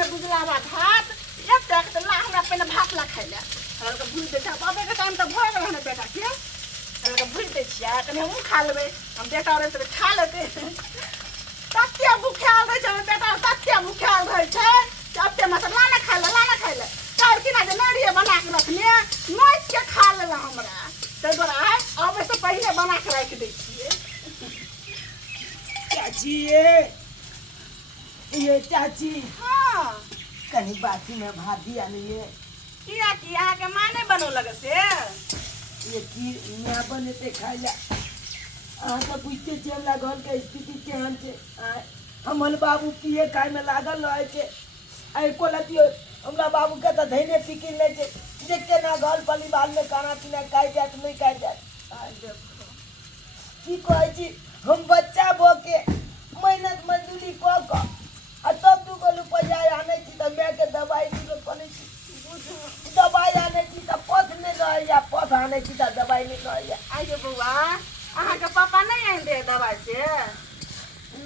ने बुझलावा भात एक तक त ला हमरा पहले भात ला खाइले हल्का भूल दे छ बाबे के टाइम त भ गेल हने बेटा के हल्का भूल दे छिया कने हम खा लेबै हम बेटा रे त खा लेते तत्ते भूखाल रहे छ बेटा तत्ते भूखाल रहे छ तत्ते मसाला ना खाइले चाउर किना जे नड़िए बना के रखने नोच के खा लेला हमरा त दोरा अब से पहले बना के रख दे छिए चाची ये चाची हां कहीं बाकी में भाभी आनी है किया कि यहाँ के माने बनो लगे से ये की यहाँ बने ते खाइला आ तो पूछते जे लागल के स्थिति केहन छे हमन बाबू पिए खाए में लागल रहे छे आई कोलतियो हमरा बाबू के त धैने फिकिर ले छे जे केना घर परिवार में खाना पीना खाइ जात नहीं खाइ जात आ देखो की कहै छी हम बच्चा बोके मेहनत मजदूरी क क आ तब तू गोलू पैसा आने छी त मैं के दवाई दिबे पड़े छी दवाई आने छी त पथ नहीं रह या पथ आने छी त दवाई नहीं रह या आइए बउआ अहाँ के पापा नहीं आइन दे दवाई से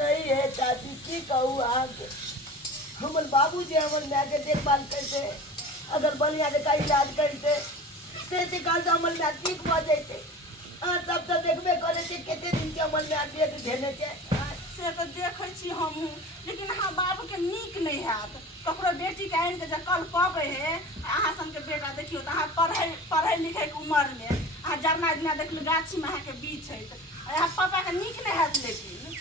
नहीं है चाची की कहूँ अहाँ के हमर बाबूजी हमर माँ के देखभाल करते अगर बढ़िया का इलाज करते ते काल से हमर माँ ठीक भ जैते तब तो देखबे करे छे केते दिन के हमर माँ देख धेने छे से तो देखे छी हम लेकिन हाँ बाबू के नीक नहीं हैत ककरो बेटी के आइन के जे कल पबे है अहाँ सन के बेटा देखियो त अहाँ पढ़े लिखे के उम्र में अहाँ जरना दिना देखलु गाछी में अहाँ के बीच है अहाँ पापा के नीक नहीं हैत लेकिन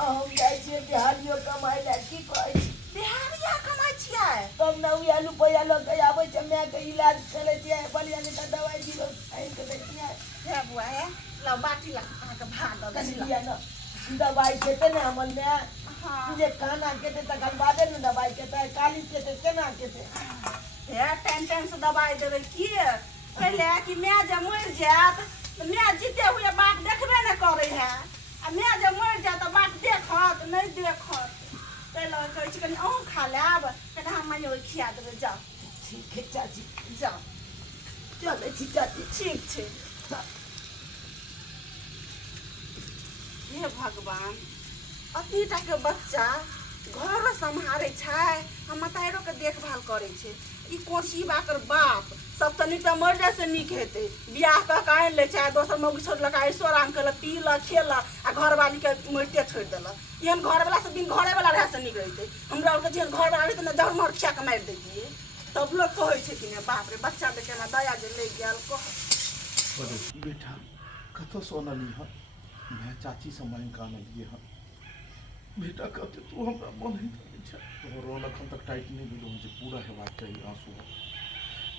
हम जाइ छियै बिहारियो कमाइ ला की कहै छी बिहारिया कमाई छियै तब न उ आलू पैया लग के आबै छै माँ के इलाज करे छियै बढ़िया नहीं त दवाई दियो आइन के देखिए हे बुआ है लो बाटी ला अहाँ के भात द कनी दिला दिया न दवाई खेते न हमर माँ हां जे खाना खेते तकर बादे न दवाई खेते काली खेते केना खेते हे टाइम से दवाई देबै की पहले कि मैं जब मर जात तो मैं जीते हुए बात देखबे न करे है आ मैं जब मर जात तो बात देखत नहीं देखत पहले कहै छी कनी अहूँ खा लेब कनी हम मायो खिया देबै जाओ ठीक है चाची जाओ चले छी चाची ठीक छै हे भगवान अतीटा के बच्चा घर सम्हारे छै हम मताइरो के देखभाल करे छै ई कोसी बाकर बाप सब तनी त मर जाए से नीक हेते बियाह क के आइन ले छै दोसर मौगी छोड़लक ऐश्वर आन के पील खेल आ घरवाली के मरते छोड़ देलक एहन घरवाला से दिन घरे वाला रहे से नीक रहते हमरा और के जेहन घरवाला रहते न जहर मर खिया के मार देतिए तब लोग कहै छै कि बाप रे बच्चा देखे ना दया जे ले गेल कह बेटा कतो सोनली है मैं चाची से मांग के आनलिए है बेटा कहते तू हमरा मन ही करे छै तो रोल अखन तक टाइट नहीं भेलो जे पूरा हेबाक चाहिए आंसू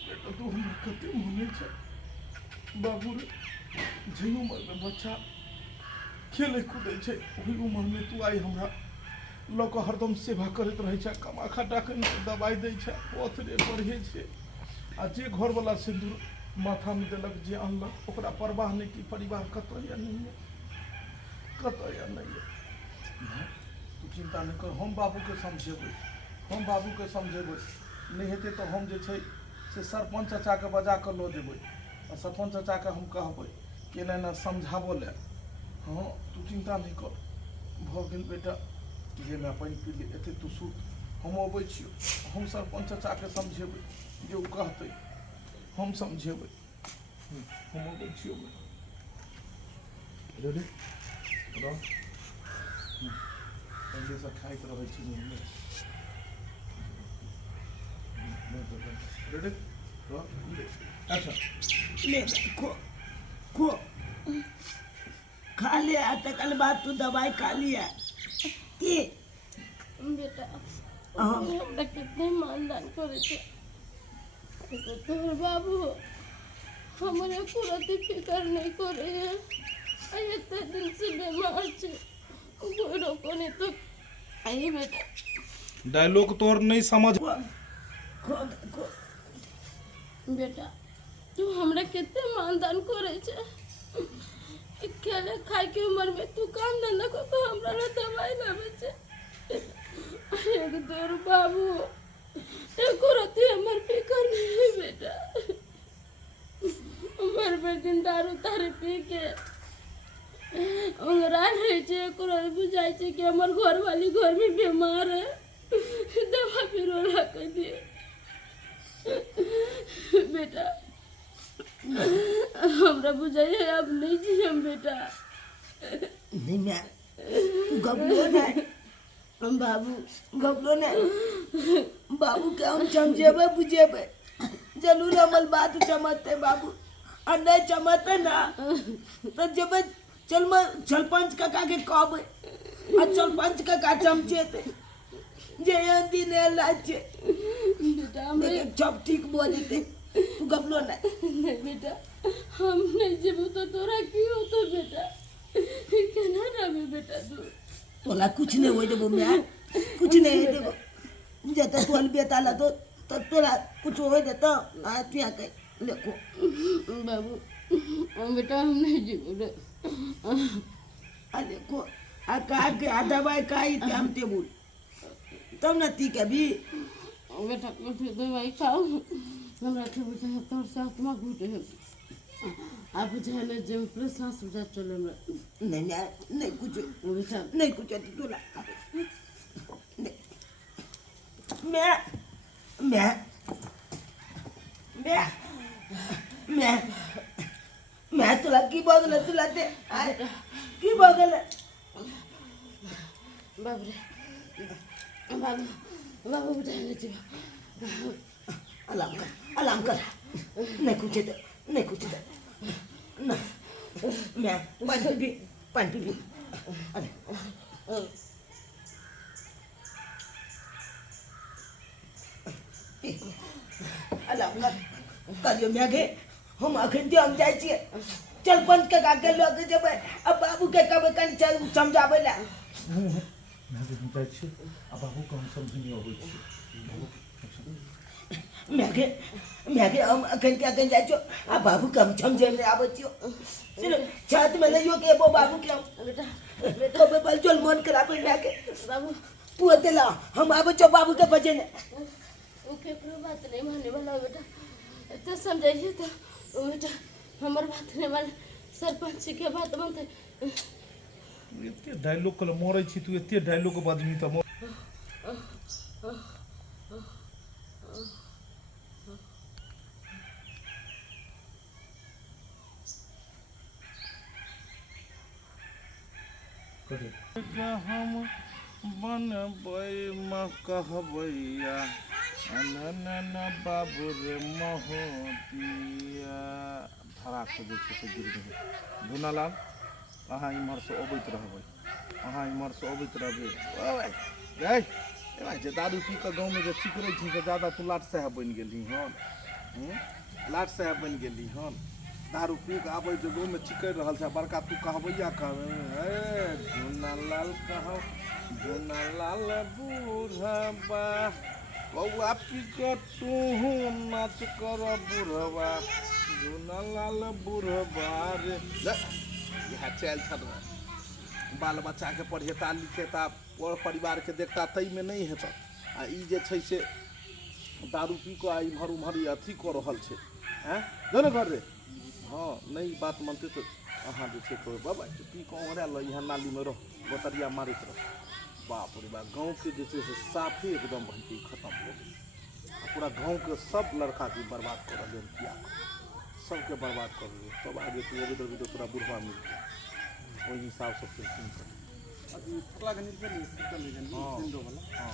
बेटा तू हमरा कते माने छै बाबू रे जे उम्र में बच्चा खेले कूदे छै ओही उम्र में तू आई हमरा लोग हरदम सेवा करत रहे छै कमा खटा के दवाई दै छै ओथरे पढ़े छै आ जे घर वाला सिंदूर माथा में देलक जे अनलक ओकरा परवाह नहीं कि परिवार कतऽ या नहीं है कतऽ या नहीं है तू चिंता नहीं कर हम बाबू के समझेबै नहीं हेतै तो हम जे छै से सरपंच चाचा के बजा के लो जेबै आ सरपंच चाचा के हम कहबै कि ना समझाबो ले हाँ तू चिंता नहीं कर भ गेल बेटा जे मैं पानी पी ले एते तू सुत हम अबै छियौ हम सरपंच चाचा के समझेबै जे ओ कहतै हम समझेबै हम अबै छियौ रेडी रह पहले से खाइत रहै छी रेडी रह अच्छा ले को खा लिया तकर बाद तू दवाई खा लिया की बेटा हमरा कितने मानदान करे छे तोहर बाबू हमारे पूरा फिकर नहीं करे है इतने दिन से बीमार छे कोई रोको नहीं तो आई बेटा डायलॉग तोर नहीं समझ बेटा तू हमरा कितने मानदान करे छे खेले खाए के उम्र में तू काम धंधा को तो हमरा ला दवाई लावे छे एक तोर बाबू एक रति हमर फिकर नहीं बेटा हमर बेटिन दारू तारे पी के अंगरा रहे छे बुझाई छे कि हमर घर वाली घर में बीमार है दवा भी रोला कर दिए बेटा। हमरा बुझाइए अब नहीं जियम बेटा। नहीं मैं गबलो नहीं बाबू, गबलो नहीं बाबू के हम समझेबे बुझेबे जरूर हमल बात चमते बाबू, और नहीं चमते ना तो जब चलपंच काका के कहबे और चलपंच काका चमचे थे जे अंदी ने लाचे बेटा हमें सब ठीक बोल देते। तू गबलो नहीं बेटा, हम नहीं जेबू तो तोरा की हो तो बेटा केना रहबे बेटा तू। तोला कुछ नहीं हो देबो मैं, कुछ नहीं हो देबो जते तोल बेताला तो तोला कुछ हो देता आ तिया के लेको बाबू बेटा हम नहीं जेबू रे। आ देखो आ का के आ दवाई खाई ते हम ते बोल तब ना ती के भी बेटा कुछ दवाई खाओ हमरा के बुझा तोर से आत्मा घुटे है। आप बुझा ले जब पूरा सांस बुझा चले हमरा नहीं नहीं नहीं कुछ बेटा नहीं कुछ तोला नहीं। मैं मैं मैं मैं मैं तुला की बगल तुला ते की बगल बाबू रे बाबू बाबू बुझा ले जी अलाम कर नहीं कुछ दे नहीं कुछ दे ना मैं पानी पी अरे अलाम कर करियो मैं गे हम अखन ते हम जाय छियै चल पंच के गाके लग जेबै अब बाबू के कहबै कनि चल समझाबै ला मैं भी जाय छी आ बाबू को हम समझनी होबै छी मैं हम अखन के अखन जाय छियो आ बाबू के हम समझे नहीं आबै छियो सुन छत में लइयो के वो बाबू के हम बेटा बेटा बल चल मन कराबै मैं के बाबू तू अतेला हम आबै छियो बाबू के बजे ने ओके कोई बात नहीं मानने वाला बेटा तो समझाइए तो बेटा हमार बात नहीं मान सरपंच के बात मानते। एते डायलॉग कल मोरै छी तू एते डायलॉग के बादमी त हम बनबै म कहबैया अनन बाबू रे महोदिया धड़ा के जे छै से गिर गेलै। धुनालाल अहाँ इम्हर से अबैत रहबै, अहाँ इम्हर से अबैत रहबै। भाई जे दारू पी कऽ गाँवमे जे चिकरै छी से ज्यादा तू लाट साहेब बनि गेली हन, लाट साहेब बनि गेली हन। दारू पी कऽ आबै जे गाँवमे चिकरि रहल छै बड़का तू कहबैया धुनालाल कहौ धुनालाल बूढ़बा बौआ पी कऽ तू नाच कर बूढ़बा धुनालाल बूढ़बा रे। इएह चालि छल बाल बच्चाके पढ़ेता लिखेता पर परिवारके देखता ताहिमे नहि हेतै। आ ई जे छै से दारू पी कऽ आ इम्हर उम्हर अथी कऽ रहल छै जो ने घर रे। हाँ नहीं बात मानते तो अहाँ जे छै तो बाबा पी कऽ ओहरा ल यहाँ नालीमे रह गोतरिया मारैत रह। बाप रे बाप गाँवके जे छै से साफे एकदम भैंटी खत्म हो गेल। पूरा गाँवके सब लड़काके बर्बाद कर रहलै किया सबके बर्बाद कर रहलै। तब आगे तू अभी तो पूरा बुढ़वा मिलते ओहि हिसाब से फिर सुन कर हाँ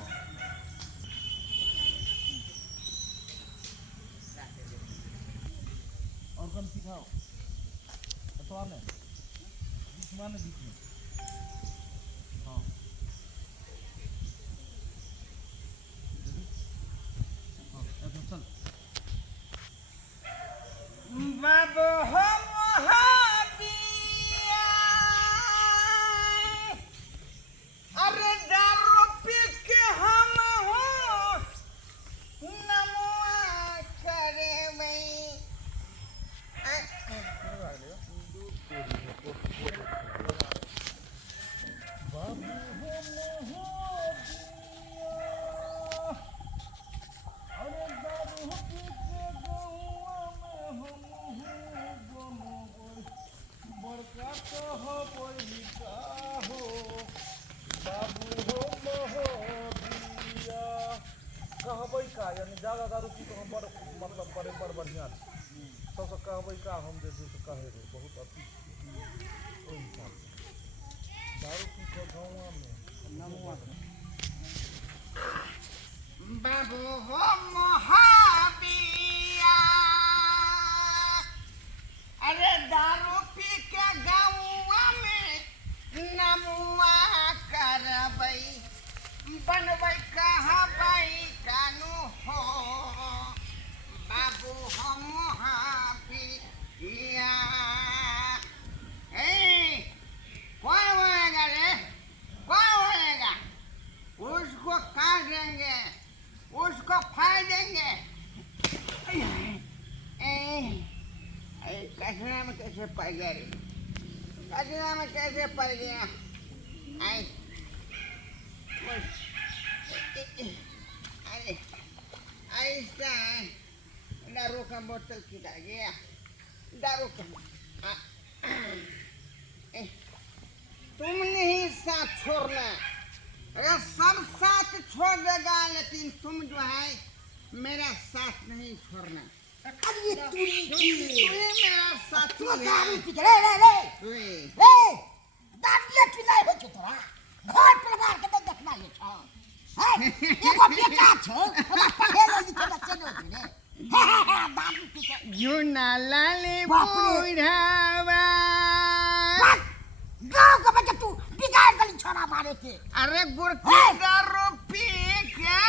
और कम सिखाओ तो आने बीच में आने बीच में हाँ एकदम चल बाबू हम अरे दारू पी के हम हो नमो करे भाई यानी ज़्यादा दारू पी तो हम बड़ मतलब बड़ बढ़िया सबसे कहबै का हम जे से कहे रहे बहुत अति ओहि हिसाब से दारू पी के गाँव में नमुआ बाबू हो महाबिया अरे दारू पी के गाँव में नमुआ करबै बनबै कहबै कानू हो बाबू हम महाबिया कौन बोलेगा रे कौन बोलेगा उसको काट देंगे उसको फाड़ देंगे कचरा में कैसे पड़ गया रे कचरा में कैसे पड़ गया अरे ऐसा दारू का बोतल किधर गया दारू का तुम नहीं साथ छोड़ना अरे सब साथ छोड़ देगा लेकिन तुम जो है मेरा साथ नहीं छोड़ना अरे तू मेरा साथ तू दारू पी के रे दारू पिलाय हो के तोरा घर परिवार के देखना ये छ है एगो बेटा छ ओकरा पढ़े लिखे बच्चे न होते दारू पी के यू नाला ले बाप रे। बुढ़ावा गांव का बच्चा तू बिगाड़ गली छोरा मारे के अरे गुड़की दारू पी के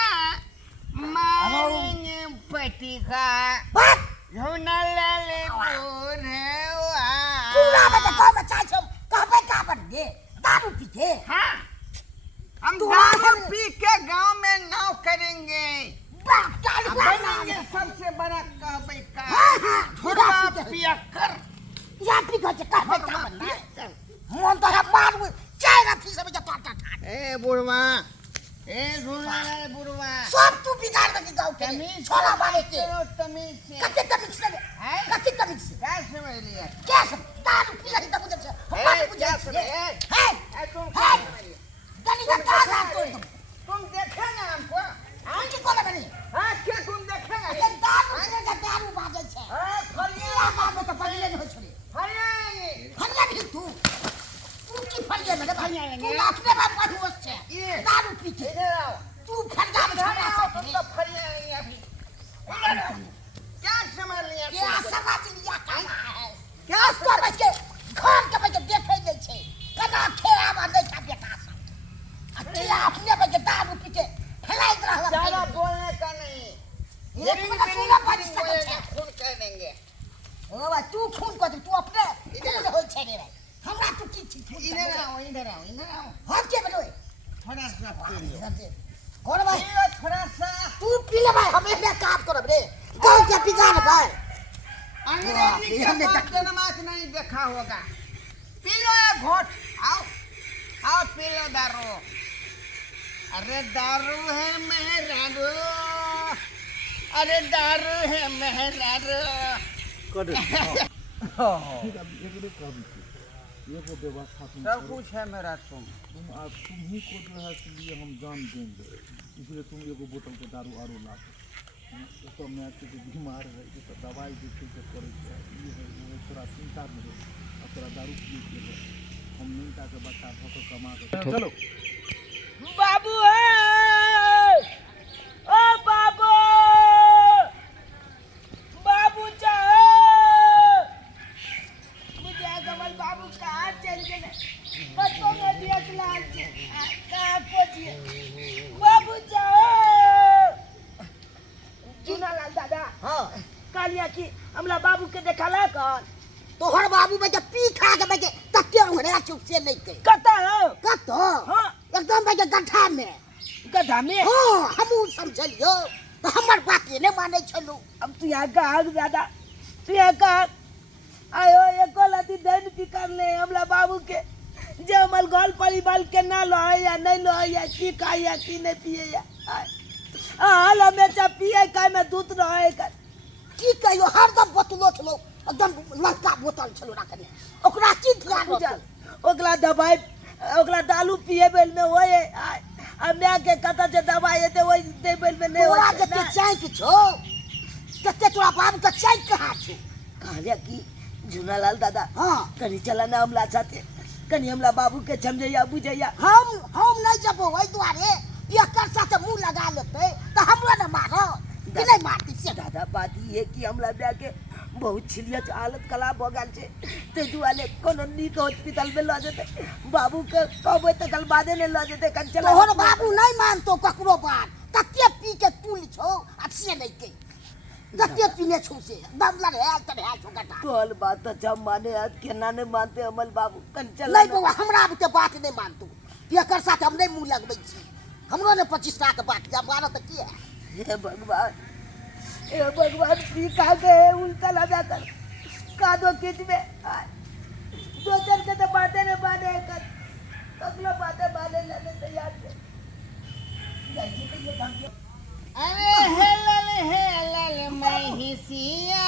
मारेंगे पति का बात यू नाला ले बुढ़ावा पूरा बच्चा गांव में चाय सब कहबे का बन दे दारू पी के हाँ हम तू दारू आखिर- पी के गांव में नाव करेंगे बाप चालू बनेंगे सबसे बड़ा कहबै का हाँ, थोड़ा पूरा पी के। पिया कर या पी के कहबे का बन मन तो है मार चाय राती सब जब टाटा ए बुढ़वा ए सुना रे बुढ़वा सब तू बिगाड़ गली गांव के तमीज छोरा मारे के तमीज से कते तमीज से हैं? कते तमीज से क्या समझ लिया क्या सब दारू पी रही तब मुझे हम बात पूछ क्या रहे समझ हैं ए, है तुम है क्या समझ लिया? गली का कहां जा तुम तुम देखे ना हमको आंटी को लगनी हाँ क्या तुम देखे ना अरे दारू पी के दारू बाजे छे हाँ फलिया मारबो तो फलिया नहीं होय छले हरियाणा फलिया भी तू की फलिया में फलिया तू लेंगे। अपने बाप का होश छे ये। दारू पी के इधर आओ तू फलिया में छोड़ा तुम तो हरियाणा अभी इधर आओ क्या समझ लिया ये समाज लिया का है क्या उसको बच के घर के बच के देखे ले छे कदा खेआ बांधे छा बेटा सब अकेला अपने बच के दारू पी के फैलाइत रहला ज्यादा बोलने का नहीं एक मिनट सुना बच सके छे खून कर देंगे ओ भाई तू खून कर तू अपने इधर। खून होय छे रे हमरा तू की छी इधर आओ इधर आओ इधर आओ हम के बनोय थोड़ा सा पी लो और भाई पियो थोड़ा सा तू पी ले भाई हमें क्या काम करब रे गांव के बिगाड़ भाई अंग्रेजी ये का हमने बात जन्मात नहीं देखा होगा पी लो ये घोट आओ आओ पी लो दारू अरे दारू है मेहरारू अरे दारू है मेहरारू एकरे कर दी एगो व्यवस्था तुम सब करो। कुछ है मेरा तुम तुम ही को जो है इसलिए हम जान देंगे इसलिए तुम एगो बोतल के दारू आरो ला दो तो मैं तो बीमार है तो दवाई देते के करे ये है वो थोड़ा चिंता में है अब थोड़ा दारू पिए के है हम नहीं का के बच्चा भको कमा के चलो बाबू है ओ बाबू बाबू चाहे मुझे कमल बाबू कहाँ चल गए बच्चों में दिया क्लास कहाँ पहुँचिए बाबू चाहे चुनालाल दादा हाँ कालिया की हमला बाबू के देखला कौन तोहर बाबू में जब पी खा के बजे तत्ते होने चुप से नहीं के कता हो कतो हां एकदम बजे गड्ढा में हां हमू समझलियो तो हमर बात ये नहीं माने छलू अब तू यहाँ का दादा तू यहाँ का आयो एको लती दैन पी कर ले हमला बाबू के जे हमल गोल परिवार के ना लो या नहीं लो या की का या की नहीं पिए या हाल में चा पिए का में दूध रहे कर की कहियो हरदम बोतलो छलो एकदम लड़का बोतल छलो ना कने ओकरा की ध्यान बुझल ओकरा दवाई ओकरा दारू पिए बेल में होए आ मैं के कता से दवाई है तो वही दे बेल में नहीं तोरा होए जते चाय के छो तते तोरा बाप का चाय कहाँ छो? कहले कि झुनालाल दादा हाँ कनी चला ना हमला साथे कनी हमला बाबू के समझैया बुझैया हम नहीं जबो वही द्वारे एकर साथे मुंह लगा लेते तो हमरा न मारो कि नहीं मारती से दादा बात ये कि हमला ब्याह के बहुत छिलियत हालत खराब हो गल छे ते दुआले कोनो नीक हॉस्पिटल में ल जेते बाबू के कहबे त कल बादे ने ल जेते कन चला तोहर बाबू नहीं मानतो ककरो बात तते पी के तुल छो आ से नहीं के तते पीने छो से दम लगे त है छो गटा तोल बात तो जब माने आज केना ने मानते अमल बाबू कन चला नहीं बउआ हमरा अब के बात नहीं मानतो एकर साथ हम नहीं मुंह लगबै छी हमरो ने 25 टा के बात जब मानो त की है हे भगवान पी का गए उल्टा लगा कर कादो खींच में दो चार के तो बातें ने बाने कर अगला बातें बाने लेने तैयार थे जाइए तो ये काम किया अरे हेलल मैं हिसिया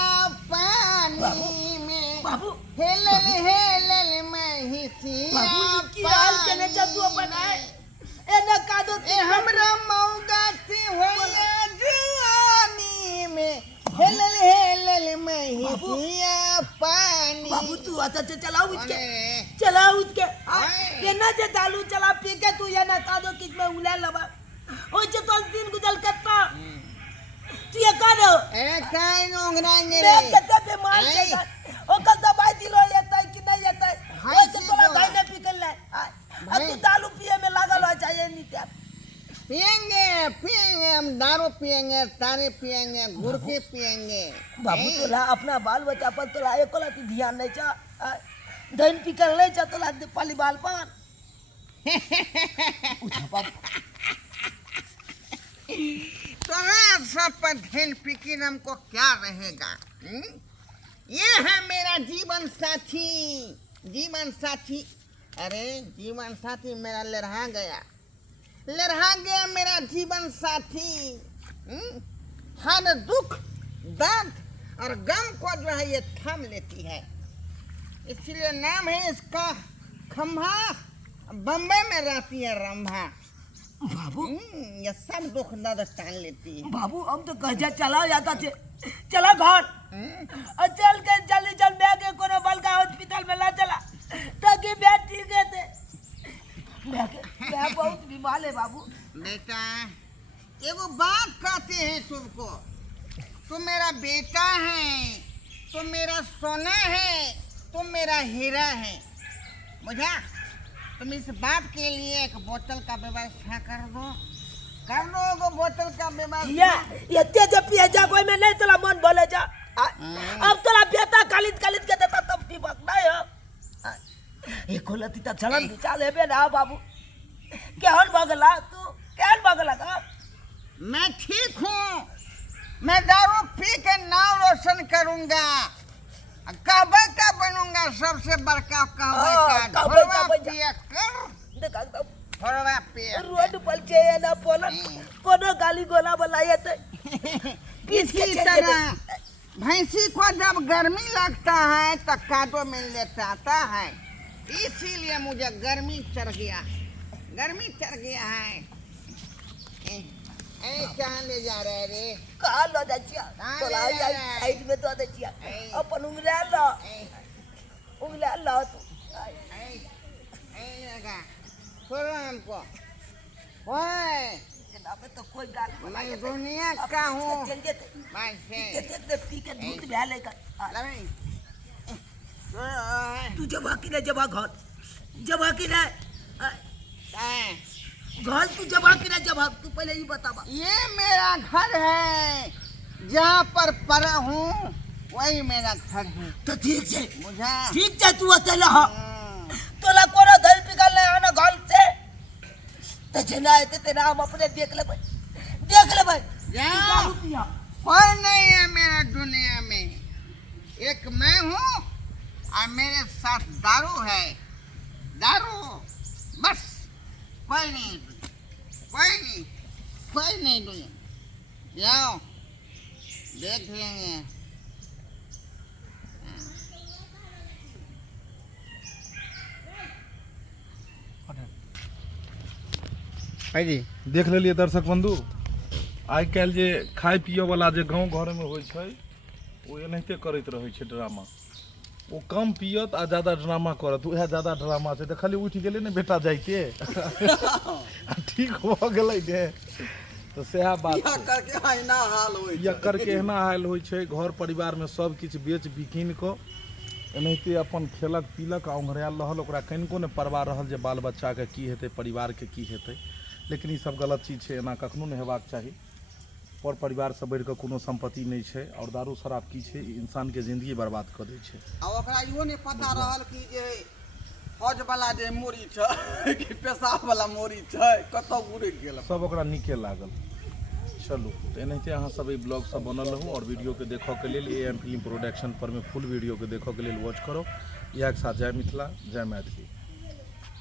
पानी में बाबू हेलल मैं हिसिया बाबू की हाल केने जब तू बनाए ए न कादो ए हमरा मौगा से होया जुआनी में हेलल मैं हिसिया पानी बाबू तू आता से चला उसके ये ना जे दालू चला पी के तू ये ना कादो किस में उला लबा ओ जे तो दिन गुजल करता तू ये कर ए काई नोंगरांगे मैं कहते बीमार छे ओ कल दवाई दिलो येता कि नहीं येता ओ से तोला भाई ने पिकल ले अब तू दालू पिए में लागल हो चाहिए नहीं पिएंगे हम दारू पिएंगे तारी पिएंगे गुड़की पिएंगे बाबू तोला अपना बाल बच्चा पर तोला एको लाती ध्यान नहीं चा धन पिकल नहीं चा तोला पाली बाल पर उठा बाबू तो सब पर ढेल फिकिर हमको क्या रहेगा ये है मेरा जीवन साथी अरे जीवन साथी मेरा लड़हा गया मेरा जीवन साथी हर दुख दर्द और गम को जो है ये थाम लेती है इसलिए नाम है इसका खम्भा बम्बई में रहती है रंभा बाबू ये सब दुख दर्द टाल लेती है बाबू हम तो कह चला जाता थे चला घर और चल के जल्दी चल मैं के कोनो बलका हॉस्पिटल में ला चला ताकि मैं ठीक है थे मैं बहुत बीमार है बाबू बेटा एगो बात कहते हैं तुमको तुम मेरा बेटा है तुम मेरा सोना है तुम मेरा हीरा है बुझा तुम इस बात के लिए एक बोतल का व्यवस्था कर दो एगो बोतल का व्यवस्था ये जब पिए जा कोई में नहीं तोला मन बोले जा अब तोला बेटा कालित के देता तब भी बकना है ये खोलती त चलन बिचा लेबे ना बाबू केहन बगला तू केहन बगला का मैं ठीक हूँ मैं दारू पी के नाम रोशन करूंगा कहबे का बनूंगा सबसे बड़का कहबे का पिया कर देखा थोड़ा पिया रोड पर छे ना बोलन कोनो गाली गोला बोलाए तो इसी तरह भैंसी को जब गर्मी लगता है तो कादो में ले जाता है इसीलिए मुझे गर्मी चढ़ गया है कहाँ ले जा रहे रे कहाँ लो दचिया कहाँ तोला ले जा रहा है? साइड में तो दचिया अपन उंगलियां लो तू लगा छोड़ो हमको ओए जनाब तो कोई गाल मैं दुनिया का हूँ चल जेते भाई से ते पी के दूध भी ले कर लगे तू जब घर तू जब तू पहले ही बतावा ये मेरा घर है जहाँ पर पड़ा हूँ वही मेरा घर है तो ठीक है बुझा तू अकेला हो तोला कोनो धल पिघल नहीं आना घर से तो जना है तेरा हम अपने देख ले भाई जाओ कोई नहीं है मेरा दुनिया में एक मैं हूँ और मेरे साथ दारू है बस कोई नहीं दुनिया जाओ देख लेंगे भाईजी देख लेलिए दर्शक बंधु, आइ काल्हि जे खाय पियै वाला जे गाँव घरमे होइ छै ओ एनाहिते करैत रहै छै ड्रामा। ओ कम पियत आ ज्यादा ड्रामा करत, उएह ज्यादा ड्रामा छै। देखलिए उठि गेलै ने बेटा जाइके आ ठीक भऽ गेलै ने, तऽ सएह बात छै। करके अहिना हाल होइ यक्कर के एहना हाल होइ छै। घर परिवारमे सब किछु बेच बिकिन कऽ एनाहिते अपन खेलक पीलक आ ओंघरायल रहल, ओकरा कनिको नहि परवाह रहल जे बाल बच्चाके की हेतै, परिवारके की हेतै। लेकिन ई सब गलत चीज छै, एना कखनो नहि हेबाक चाही। पर परिवारसँ बढ़ि कऽ कोनो सम्पत्ति नहि छै। और दारू शराब की छै, ई इंसानके जिंदगी बर्बाद कऽ दै छै। आ ओकरा इहो नहि पता रहल कि जे हज वाला जे मोरी छै कि पेशाब वाला मोरी छै, कतऽ उड़ि गेल। सब ओकरा नीके लागल। चलू तऽ एनाहिते अहाँ सब ई ब्लॉग सब बनल रहू और वीडियो के देखऽ के लेल AM फिल्म प्रोडक्शन पर में फुल वीडियो के देखऽ के लेल वॉच करो। इएह के साथ जय मिथिला, जय मैथिली।